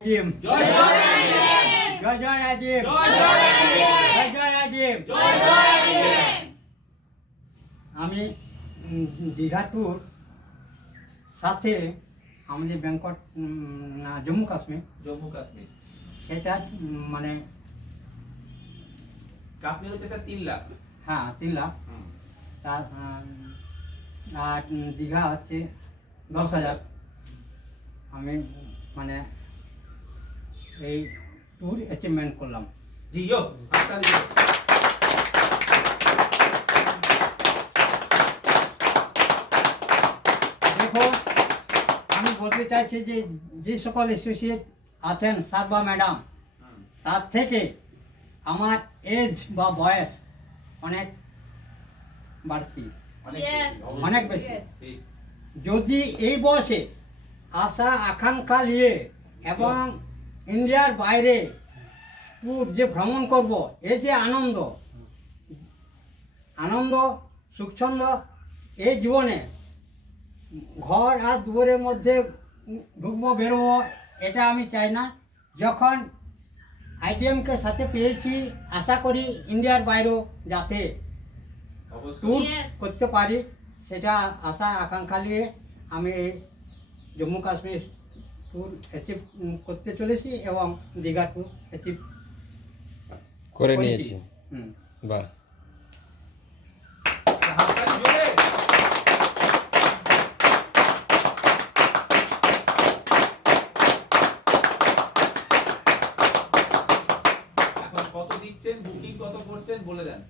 ডিম জয় জয় জয় জয় ডিম জয় জয় জয় জয় ডিম জয় জয় আমি দীঘা ট্যুর সাথে আমাদের ব্যাংকক না জম্মু কাশ্মীর জম্মু কাশ্মীর সেটা মানে কাশ্মীর হচ্ছে স্যার 3 লাখ হ্যাঁ 3 লাখ তার আর দীঘা হচ্ছে 10,000 আমি মানে এই ট্যুর অ্যাচিভমেন্ট করলাম। জি ইয়ো হাততালি দিও। দেখো আমি বলতে চাইছি যে যে সকল অ্যাসোসিয়েট আছেন স্যার বা ম্যাডাম তার থেকে আমার এজ বা বয়স অনেক বাড়তি, অনেক Yes. বেশি, অবশ্যই। অনেক বেশি। Yes. ঠিক। যদি এই বয়সে আশা আকাঙ্ক্ষা নিয়ে এবং ইন্ডিয়ার বাইরে ট্যুর যে ভ্রমণ করব, এই যে আনন্দ আনন্দ সুখছন্দ এই জীবনে ঘর আর দুয়ারের মধ্যে ঢুকবো বেরোবো এটা আমি চাই না। যখন আইডিএমকে সাথে পেয়েছি আশা করি ইন্ডিয়ার বাইরেও যাতে অবশ্যই ট্যুর Yes. করতে পারি সেটা আশা আকাঙ্ক্ষা নিয়ে আমি এই জম্মু কাশ্মীর ট্যুর অ্যাচিভ করতে চলেছি এবং দীঘা ট্যুর অ্যাচিভ করে করেছি। নিয়েছি। হুম। বাহ, হাততালি জোরে। এখন কত দিচ্ছেন, বুকিং কত করছেন বলে দেন।